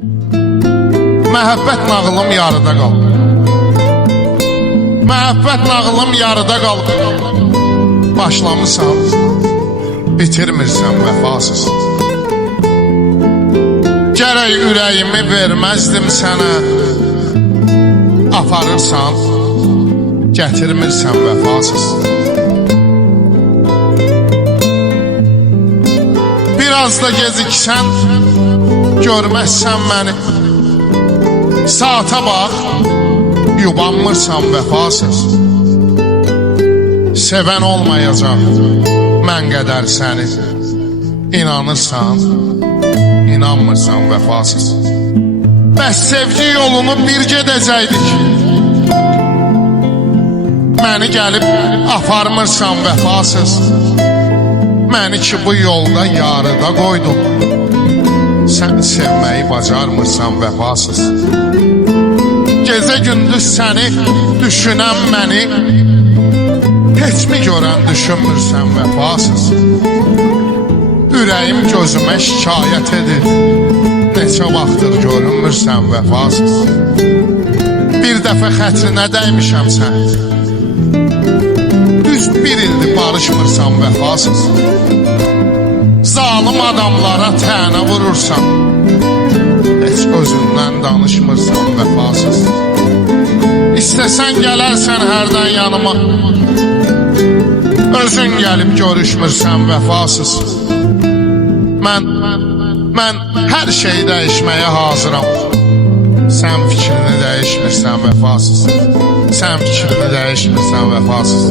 Məhəbbət nağılım yarıda qaldı. Məhəbbət nağılım yarıda qaldı. Başlamısan, bitirmirsən vəfasız. Gərək ürəyimi verməzdim sənə. Aparırsan, gətirmirsən vəfasız. Biraz da geciksən, görməzsən məni. Saata bax, yubanmırsan vəfasız. Sevən olmayacaq mən qədər səni. İnanırsan, inanmırsan vəfasız. Bəs sevgi yolunu bir gedəcəkdik. Məni gəlib aparmırsan vəfasız. Məni ki bu yolda yarıda qoydun. Sən sevməyi bacarmırsan vəfasız. Gecə gündüz səni düşünən məni heç mi görən düşünmürsən vəfasız. Ürəyim gözümə şikayət edir. Neçə vaxtdır görünmürsən vəfasız. Bir dəfə xətrinə dəymişəm sən. Düz bir ildir barışmırsan vəfasız. Zalim adamlara tənə vurursan. Heç özündən danışmırsan vəfasız. İstəsən gələrsən hərdən yanıma. Özün gəlib görüşmürsən vəfasız. Mən hər şey dəyişməyə hazıram. Sən fikrini dəyişmirsən vəfasız. Sən fikrini dəyişmirsən vəfasız.